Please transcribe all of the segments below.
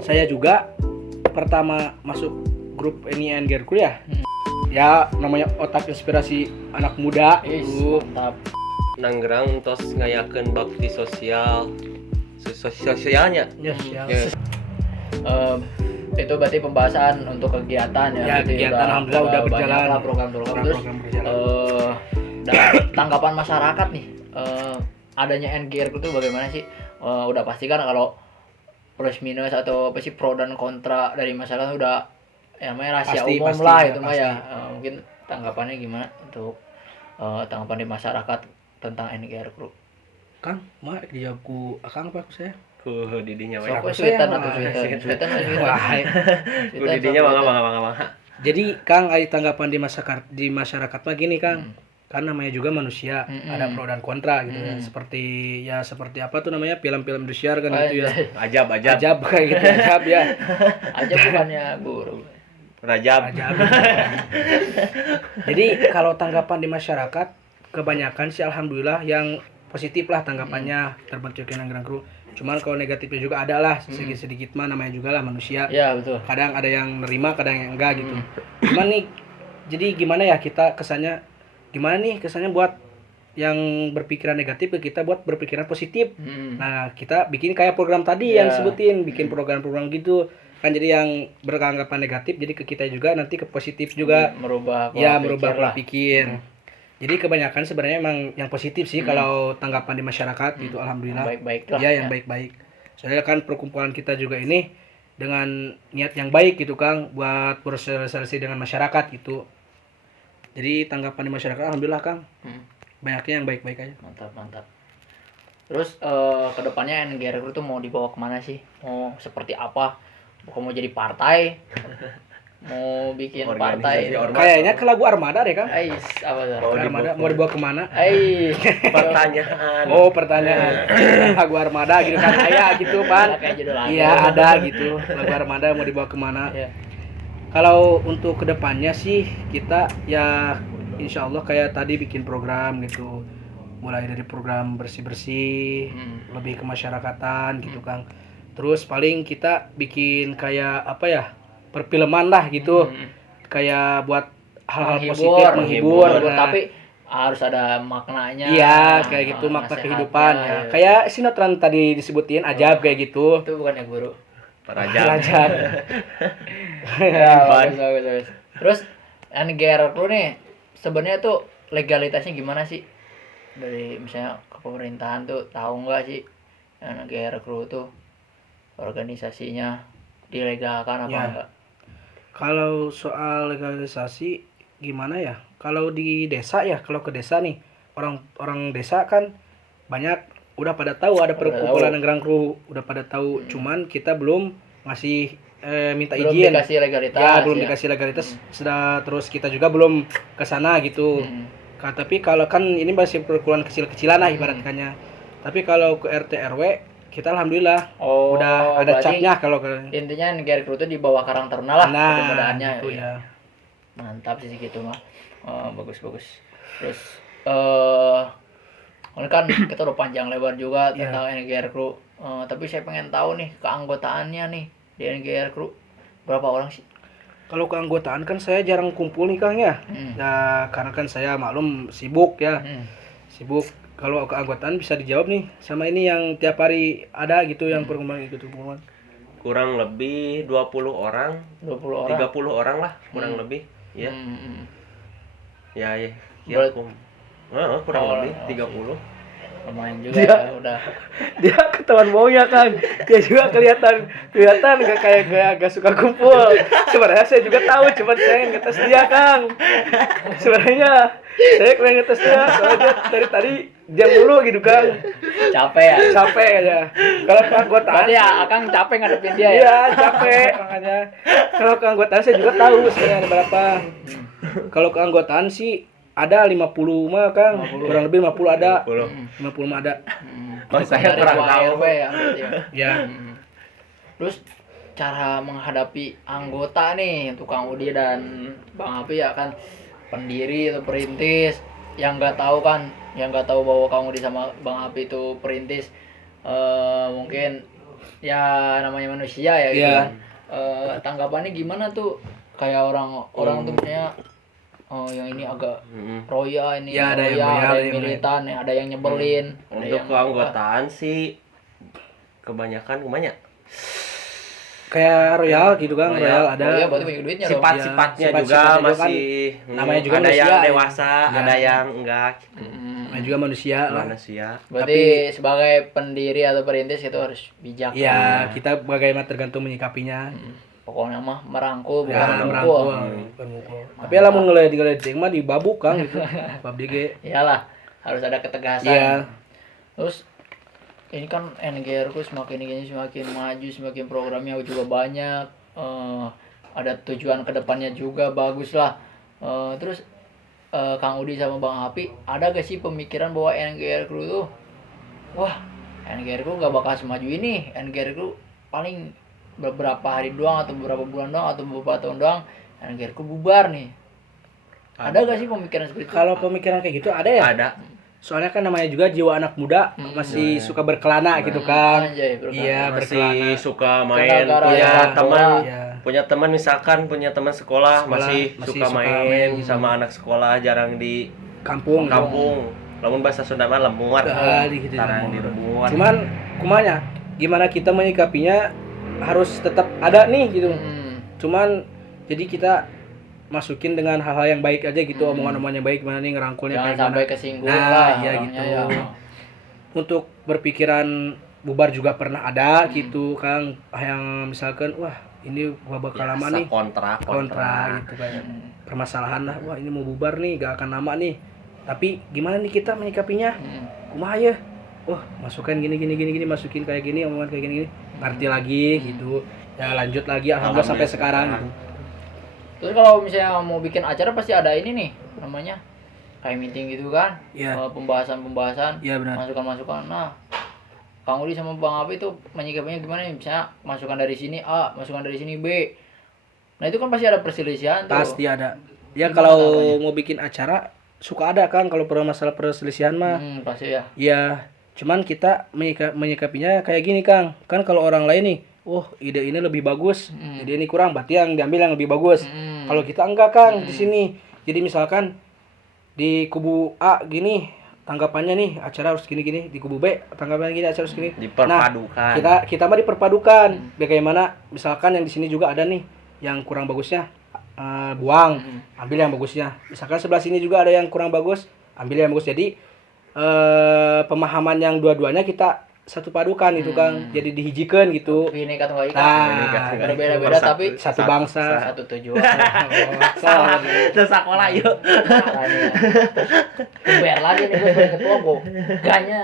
Saya juga pertama masuk grup ini NGR kuliah. Ya namanya otak inspirasi anak muda. Mantap. Nanggerang tos ngayakeun bakti sosialnya. Yes. Itu berarti pembahasan untuk kegiatan ya. Ya, kegiatan alhamdulillah udah berjalan. Banyak lah program-program. Terus tanggapan masyarakat nih adanya NGR itu bagaimana sih? Udah pasti kan kalau plus minus atau apa sih pro dan kontra dari masyarakat udah ya namanya rahasia umum pasti, lah ya, itu mah ya. Mungkin tanggapannya gimana untuk tanggapan di masyarakat tentang NGR Crew? Kang, mah dijawab ku Akang apa ku saya? Ku didinya we. Sok suitan atau suitan. Ku didinya mangga. Jadi Kang, tanggapan di masyarakat mah gini Kang. Kan namanya juga manusia, ada pro dan kontra gitu ya. Seperti apa tuh namanya film-film Indosiar kan gitu ya. Ajab. Ajab kayak gitu, ajab ya. Aja bukannya guru. Rajab. Jadi kalau tanggapan di masyarakat kebanyakan sih alhamdulillah yang positif lah tanggapannya terbentuknya NGR Crew. Cuman kalau negatifnya juga ada lah sedikit mah, namanya juga lah manusia. Ya betul. Kadang ada yang nerima, kadang yang enggak gitu. Cuman nih, jadi gimana ya kita kesannya buat yang berpikiran negatif ke kita buat berpikiran positif. Nah kita bikin kayak program tadi yang disebutin, bikin program-program gitu kan, jadi yang beranggapan negatif jadi ke kita juga nanti ke positif juga, merubah pola pikir. Jadi kebanyakan sebenarnya emang yang positif sih kalau tanggapan di masyarakat gitu, alhamdulillah. Baik-baik lah. Ya, yang baik-baik. Soalnya kan perkumpulan kita juga ini dengan niat yang baik gitu Kang, buat bersosialisasi dengan masyarakat gitu. Jadi tanggapan di masyarakat alhamdulillah Kang. Banyaknya yang baik-baik aja. Mantap. Terus kedepannya NGR Crew tuh mau dibawa kemana sih? Mau seperti apa? Mau jadi partai? Mau bikin partai? Kayaknya ke lagu Armada deh Kang. Apa tuh? Armada mau dibawa kemana? Pertanyaan. Pertanyaan. Lagu Armada gitu kan, kayak gitu Pan. Iya ada gitu. Lagu Armada mau dibawa kemana? Kalau untuk kedepannya sih kita ya insya Allah kayak tadi bikin program gitu, mulai dari program bersih-bersih, lebih ke masyarakatan gitu Kang. Terus paling kita bikin kayak apa ya, perfilman lah gitu, kayak buat hal-hal positif, menghibur. Tapi harus ada maknanya. Iya kayak gitu, makna kehidupan ya. Kayak sinetron tadi disebutin ajab kayak gitu. Itu bukannya guru. Rajab. Ya, bagus. Terus NGR Crew nih sebenarnya tuh legalitasnya gimana sih? Dari misalnya ke pemerintahan tuh tahu nggak sih NGR Crew tuh organisasinya dilegalkan apa enggak? Kalau soal legalisasi gimana ya? Kalau di desa ya, kalau ke desa nih, orang desa kan banyak udah pada tahu ada perkumpulan NGR Crew, udah pada tahu. Cuman kita belum ngasih minta izin. Belum dikasih legalitas. Belum dikasih legalitas. Sudah, terus kita juga belum ke sana gitu. Tapi kalau kan ini masih perkumpulan kecil-kecilan lah ibaratkannya. Tapi kalau ke RT RW kita alhamdulillah udah ada capnya. Kalau intinya NGR Crew itu di bawah Karang Taruna lah kemudahannya gitu ya. Mantap sih gitu mah. Bagus. Terus kan kita udah panjang lebar juga tentang NGR Crew. Tapi saya pengen tahu nih keanggotaannya nih di NGR Crew berapa orang sih? Kalau keanggotaan kan saya jarang kumpul nih Kang ya. Nah, karena kan saya maklum sibuk ya. Sibuk. Kalau keanggotaan bisa dijawab nih sama ini yang tiap hari ada gitu yang perkumpulan gitu perkumpulan. Kurang lebih 20 orang. 30 orang lah kurang lebih ya. Ya. Kurang lebih 30. Lumayan juga udah. Dia ketahuan maunya Kang. Dia juga kelihatan kayak agak suka kumpul. Sebenarnya saya juga tahu, cuman saya ngetes dia Kang. Sebenarnya saya pengen ngetes dia, soalnya dari tadi jam dulu gitu Kang. Capek aja. Kalau keanggotaan berarti ya Akang capek ngadepin dia ya? Iya capek makanya. Kalau keanggotaan saya juga tahu sebenarnya ada berapa. Kalau keanggotaan sih ada 50 mah Kang. Kurang lebih 50 ada. 50 mah ada. Mas saya kurang tahu ya. Terus cara menghadapi anggota nih untuk Kang Udi dan Bang Api ya kan, pendiri atau perintis yang nggak tahu bahwa Kang Udi sama Bang Api itu perintis, mungkin ya namanya manusia ya gitu Iya. kan. Tanggapannya gimana tuh kayak orang tuh misalnya yang ini agak roya, ini Ya, ada yang roya, royal, ada ada yang yang militan, ada yang nyebelin, ada Untuk yang keanggotaan sih kebanyakan kumanya kayak royal gitu kan, royal ada. roya berarti banyak duitnya dong. sifat-sifatnya Ya, juga sifat-sifatnya juga masih namanya juga ada manusia, yang ya. dewasa, Ya. ada yang enggak. Namanya juga manusia lah. Manusia. Berarti sebagai pendiri atau perintis itu harus bijak. Ya, kita bagaimana tergantung menyikapinya. Pokoknya mah merangkul bukan Ya, memukul. merangkul, bukan mukul. Tapi lah mau ngeledek mah dibabuk Kang gitu. Bab DG. Iyalah, harus ada ketegasan. Iya. Terus ini kan NGR ku semakin maju, semakin programnya juga banyak. Ada tujuan kedepannya juga bagus lah. Terus Kang Udi sama Bang Hapi ada gak sih pemikiran bahwa NGR Crew tuh wah NGR Crew gak bakal semaju ini, NGR Crew paling beberapa hari doang atau beberapa bulan doang atau beberapa tahun doang NGR Crew bubar nih. Ada gak sih pemikiran seperti itu? Kalau pemikiran kayak gitu ada ya? Ada. Soalnya kan namanya juga jiwa anak muda masih suka berkelana gitu kan. Anjay, berkelana. Iya, Masih berkelana. suka main, Gara-gara punya ya, teman, Iya. punya teman misalkan punya teman sekolah, masih masih suka suka main main. sama anak sekolah, jarang di Kampung. kampung. Lamun bahasa Sunda mah lemur. Gitu. Jarang di lemur. Cuman kumanya gimana kita menyikapinya harus tetap ada nih gitu. Cuman jadi kita masukin dengan hal-hal yang baik aja gitu, omongan-omongan yang baik, gimana nih ngerangkulnya Jangan kayak sampai gimana. kesinggung Nah, lah iya orangnya gitu. ya. Untuk berpikiran bubar juga pernah ada gitu Kang, yang misalkan wah ini gua bakal lama nih kontra gitu kayak permasalahan lah, wah ini mau bubar nih gak akan lama nih, tapi gimana nih kita menyikapinya, kumaha ya, wah masukan gini masukin kayak gini, omongan kayak gini ngerti lagi gitu ya, lanjut lagi alhamdulillah sampai sekarang gitu. Terus kalau misalnya mau bikin acara pasti ada ini nih namanya kayak meeting gitu kan. Iya. Pembahasan Iya, benar. masukan. Nah Kang Udi sama Bang Abi tuh menyikapinya gimana nih? Misalnya masukan dari sini A, masukan dari sini B. Nah itu kan pasti ada perselisihan tuh. Pasti ada ya. Gimana Kalau caranya? mau bikin acara suka ada kan kalau pernah masalah perselisihan mah. Pasti ya. Ya, cuman kita menyikapinya kayak gini Kang. Kan kalau orang lain nih, ide ini lebih bagus, ide ini kurang, berarti yang diambil yang lebih bagus. Kalau kita enggak Kang di sini. Jadi misalkan di kubu A gini tanggapannya nih acara harus gini, di kubu B tanggapannya gini acara harus gini. Diperpadukan. Nah, kita mah diperpadukan. Bagaimana misalkan yang di sini juga ada nih yang kurang bagusnya, buang, ambil yang bagusnya. Misalkan sebelah sini juga ada yang kurang bagus, ambil yang bagus. Jadi pemahaman yang dua-duanya kita satu padukan gitu Kang, jadi dihijikan gitu. Bineka Tunggal Ika. Nah, berbeda-beda tapi satu bangsa. satu tujuan. Terus sekolah yuk. Biar lagi nih gue sebagai ketua gue. Ganya.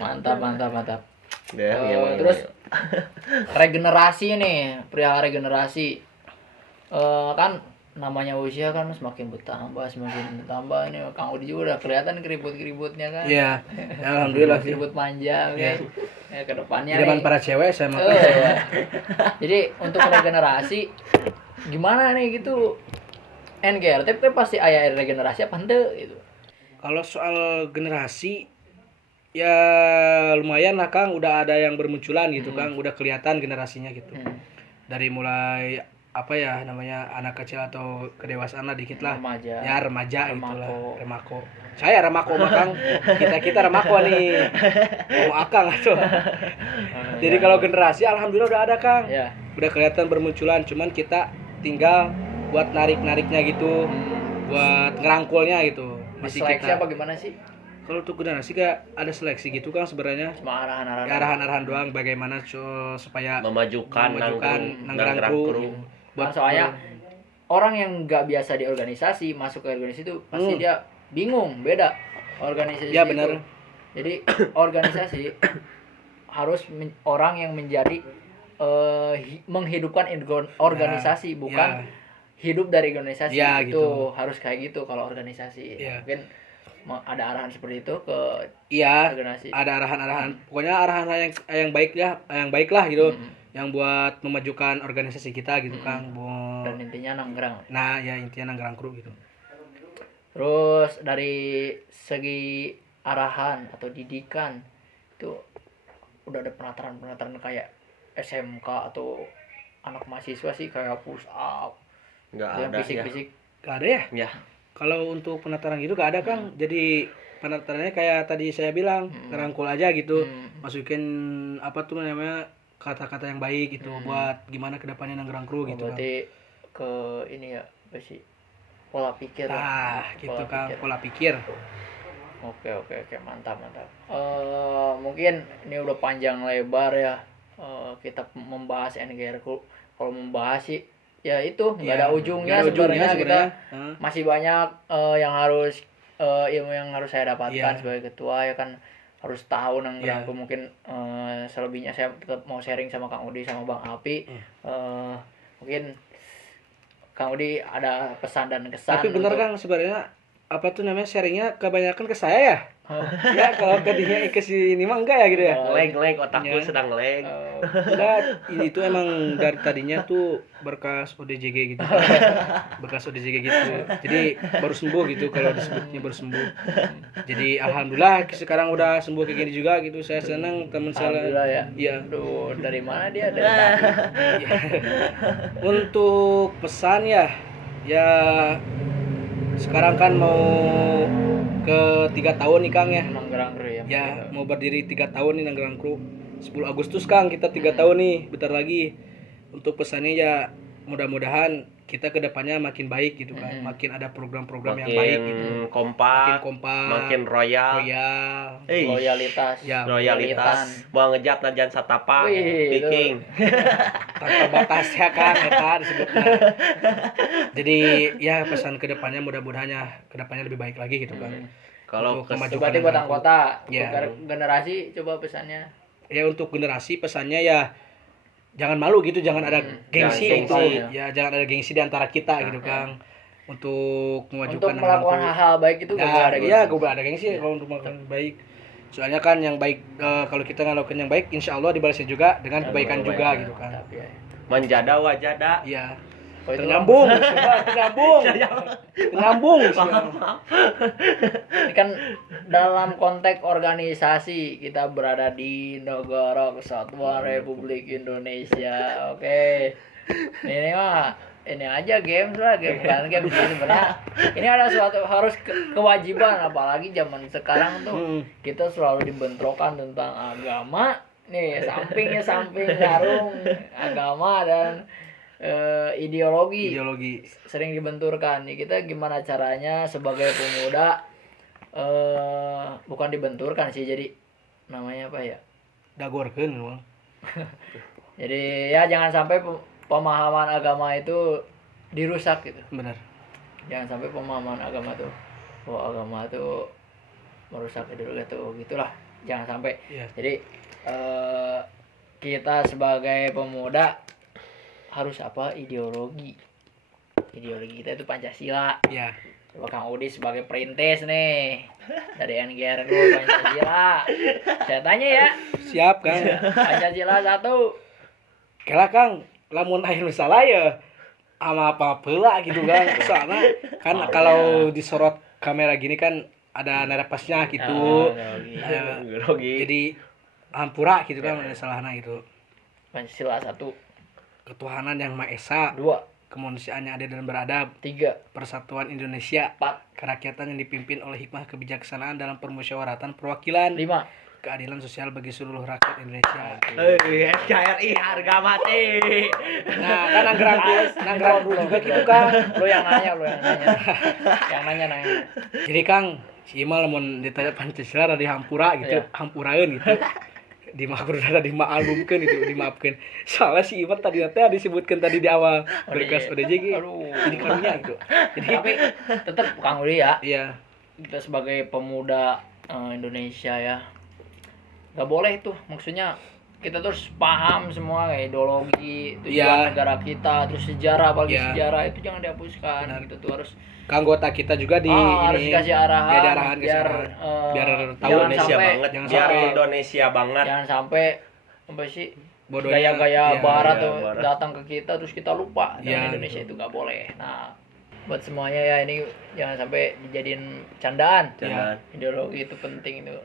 Mantap. Terus regenerasi nih, perihal regenerasi. Kan namanya usia kan semakin bertambah ini Kang Udi juga udah kelihatan keribut-keributnya kan. Iya. Ya, alhamdulillah sih. Keribut manja Iya. ya ke depannya Di depan nih. para cewek saya mah. Iya. Jadi untuk regenerasi gimana nih gitu? NGR tapi pasti aya regenerasi apa henteu gitu. Kalau soal generasi ya lumayan lah Kang, udah ada yang bermunculan gitu Kang, udah kelihatan generasinya gitu. Dari mulai apa ya namanya anak kecil atau kedewasaan lah dikit lah. Remaja. Ya remaja gitulah, remako. Saya remako mah Kang. Kita remako nih. Mau akang atuh. Jadi kalau generasi alhamdulillah udah ada Kang. Ya. Udah kelihatan bermunculan, cuman kita tinggal buat narik-nariknya gitu. Buat ngerangkulnya gitu. Masih Seleksi kita. apa gimana sih? Kalau untuk generasi kayak ada seleksi gitu Kang sebenarnya. Cuma arahan-arahan. Ya, arahan-arahan doang bagaimana supaya memajukan Nanggerang Kru. Buat soalnya orang yang nggak biasa di organisasi masuk ke organisasi itu pasti dia bingung beda organisasi. Ya itu. benar. Jadi organisasi harus orang yang menjadi menghidupkan organisasi bukan hidup dari organisasi. Ya, itu gitu. harus kayak gitu kalau organisasi. Ya. Mungkin ada arahan seperti itu ke Iya, organisasi. ada arahan-arahan. Pokoknya arahan yang baik ya, yang baik lah gitu. Yang buat memajukan organisasi kita gitu Kang. Dan intinya nanggerang. Nah, ya intinya Nanggerang Kru gitu. Terus dari segi arahan atau didikan itu udah ada penataran kayak SMK atau anak mahasiswa sih kayak push up Nggak yang ada fisik-fisik. Gak ada ya? ya. Kalau untuk penataran gitu gak ada Kang. Jadi penatarannya kayak tadi saya bilang, ngerangkul aja gitu. Masukin apa tuh namanya kata-kata yang baik gitu buat gimana kedepannya Nanggerang Crew gitu Kang. Berarti ke ini ya apa sih pola pikir gitu Kang, pola pikir. Oke mantap. Mungkin ini udah panjang lebar ya kita membahas NGR Crew. Kalau membahas sih ya itu nggak ada ujungnya sebenarnya. Kita masih banyak yang harus ilmu yang harus saya dapatkan sebagai ketua ya kan, harus tahu Nanggerang Crew. Mungkin selebihnya saya tetap mau sharing sama Kang Udi sama Bang Api. Mungkin Kang Udi ada pesan dan kesan. Tapi bener Kang, sebenarnya apa tuh namanya sharingnya kebanyakan ke saya ya. Ya kalau tadinya ke sini mah enggak ya gitu ya. Ngelag otakku sedang ngelag. Enggak, ini tuh emang dari tadinya tuh berkas ODJG gitu. Bekas ODJG gitu. Jadi baru sembuh gitu kalau disebutnya baru sembuh. Jadi alhamdulillah sekarang udah sembuh kayak gini juga gitu. Saya senang teman saya. Alhamdulillah ya. Iya. Aduh, dari mana dia? Dari tadi. Untuk pesan ya sekarang kan mau ke 3 tahun nih Kang ya. Nanggerang Crew ya. Ya, mau berdiri 3 tahun nih Nanggerang Crew. 10 Agustus Kang kita 3 tahun nih, bentar lagi. Untuk pesannya ya mudah-mudahan kita kedepannya makin baik gitu kan, makin ada program-program yang baik gitu, makin kompak, makin royal, loyalitas, mau ngejat najan satapa, speaking, tanpa batas ya kan, disebutnya. Jadi ya pesan kedepannya mudah-mudahannya kedepannya lebih baik lagi gitu kan. Kalau berarti buat anggota, generasi coba pesannya. Ya untuk generasi pesannya ya jangan malu gitu, jangan ada gengsi gitu. Ya jangan ada gengsi di antara kita gitu Kang. Untuk memajukan untuk melakukan hal-hal baik itu gak ada gengsi. Iya, gue ada gengsi kalau untuk melakukan baik. Soalnya kan yang baik kalau kita ngelakuin yang baik insya Allah dibalasnya juga dengan kebaikan juga gitu kan. Manjada wajada. Iya. Ternyambung. Ini kan dalam konteks organisasi kita berada di Negara Kesatuan Republik Indonesia. Oke. Ini mah ini aja games lah, game sebenarnya. Ini ada suatu harus kewajiban, apalagi zaman sekarang tuh kita selalu dibentrokan tentang agama. Nih, samping sarung agama dan ideologi sering dibenturkan. Nih, kita gimana caranya sebagai pemuda bukan dibenturkan sih, jadi namanya apa ya? Dagorkeun. Jadi ya jangan sampai pemahaman agama itu dirusak gitu. Benar. Jangan sampai pemahaman agama tuh agama tuh merusak ideologi tuh gitulah. Jangan sampai. Yeah. Jadi kita sebagai pemuda harus apa? Ideologi kita itu Pancasila. Iya. Coba Kang Udi sebagai perintis nih dari NGR Crew Pancasila. Saya tanya ya. Siap Kang. Pancasila 1. Kela Kang, lamun aya nu salah ya ama apa heula gitu Kang. Soalnya kan kalau disorot kamera gini kan ada nerepasnya gitu. Jadi hampura gitu kan ada salahna gitu. Pancasila 1. Ketuhanan yang Maha Esa. 2. Kemanusiaan yang adil dan beradab. 3. Persatuan Indonesia. 4. Kerakyatan yang dipimpin oleh hikmah kebijaksanaan dalam permusyawaratan perwakilan. 5. Keadilan sosial bagi seluruh rakyat Indonesia. NKRI harga mati. Nah, kan Nanggerang Crew juga gitu Kang. Lu yang nanya. Yang nanya. Jadi Kang, si Imal mun ditanya Pancasila ada dihampura gitu, hampuraeun gitu. Dimaklumkeun gitu, dimaafkeun. Soalnya si Imal tadi disebutkan tadi di awal berkas ODJG. Jadi karunya gitu. Jadi tapi tetap Kang Udi ya. Iya. Kita sebagai pemuda Indonesia ya. Gak boleh tuh, maksudnya kita terus paham semua kayak ideologi tujuan negara kita, terus sejarah, apalagi sejarah itu jangan dihapuskan. Gitu tuh harus anggota kita juga harus dikasih arahan biar tahu Indonesia banget, Indonesia banget. Jangan sampai apa sih gaya-gaya barat tuh datang ke kita terus kita lupa dengan Indonesia itu gak boleh. Nah, buat semuanya ya ini jangan sampai dijadiin candaan. Ideologi itu penting itu.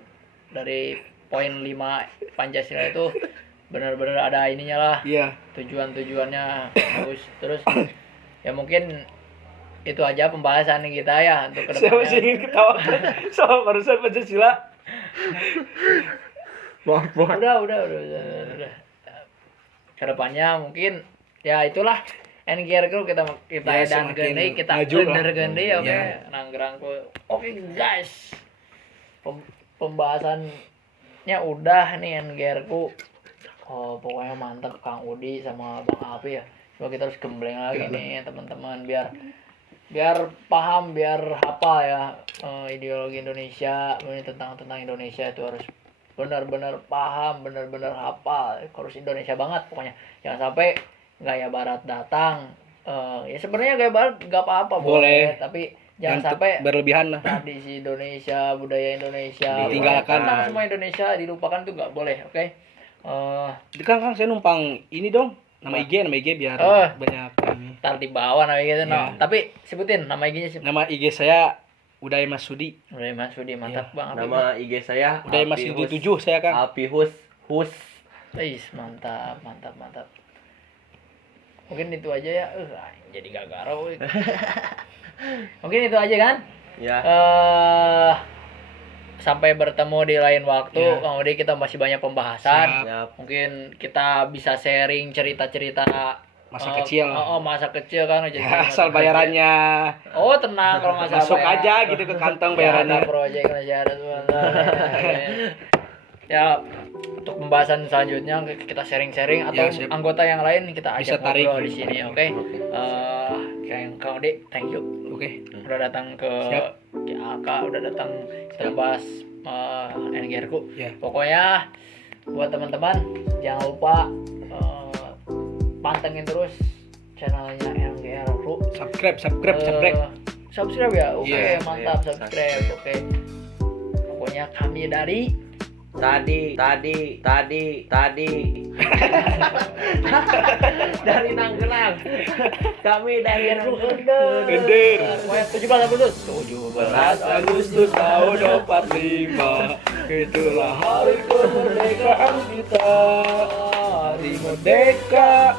Dari poin 5 Pancasila itu benar-benar ada ininya lah. Iya. Tujuan-tujuannya bagus. Terus ya mungkin itu aja pembahasan kita ya untuk Saya kedepannya. masih ingin ketawa soal barusan Pancasila. Udah. Kedepannya mungkin ya itulah NGR Crew kita Ya, dan semakin gede kita maju lah. gede oke Ya. nanggerang oke guys. Pembahasannya udah nih NGR Crew. Oh, pokoknya mantap Kang Udi sama Bang Alfi ya. Coba kita harus gembleng lagi nih teman-teman biar paham, biar hafal ya ideologi Indonesia, ini tentang Indonesia itu harus benar-benar paham, benar-benar hafal, harus Indonesia banget pokoknya. Jangan sampai gaya barat datang. Ya sebenarnya gaya barat nggak apa-apa boleh, tapi jangan sampai berlebihan lah. tradisi Indonesia, budaya Indonesia Ditinggalkan. tentang semua Indonesia dilupakan tuh nggak boleh, oke? Kang saya numpang ini dong. Nama IG biar Oh. banyak ini. Ntar di bawah nama IG-nya Ya. tapi sebutin nama IG-nya sih. Nama IG saya Uday Mas Sudi. Udah Mas Sudi mantap Bang. Nama IG saya Uday Mas Sudi 7 saya Kang. Alpi Hus. Mantap. Mungkin itu aja ya. Jadi gagaro. Mungkin itu aja kan? Ya. Sampai bertemu di lain waktu. Ya. Kemudian kita masih banyak pembahasan. Siap. Mungkin kita bisa sharing cerita-cerita Masa kecil. Masa kecil kan jadi Ya, masa asal kecil. bayarannya Oh, tenang kalau masalah masuk bayar. aja gitu ke kantong bayarannya. Ya, project masih ada sebentar. Ya, untuk pembahasan selanjutnya kita sharing-sharing atau Ya, siap. anggota yang lain kita Bisa ajak tarik. ngobrol di sini, oke? Kayak Kang Ode, thank you Oke. udah datang ke Siap. GAK, udah datang kita bahas NGR ku. Ya. Pokoknya buat teman-teman jangan lupa pantengin terus channelnya NGR ku. Subscribe. Subscribe ya, oke, Iya, mantap, iya, subscribe, oke. Pokoknya kami dari Tadi. dari Nanggenang, kami dari Gender. Pokoknya 17 Agustus 17 Agustus tahun 45. Itulah hari kemerdekaan kita. Hari merdeka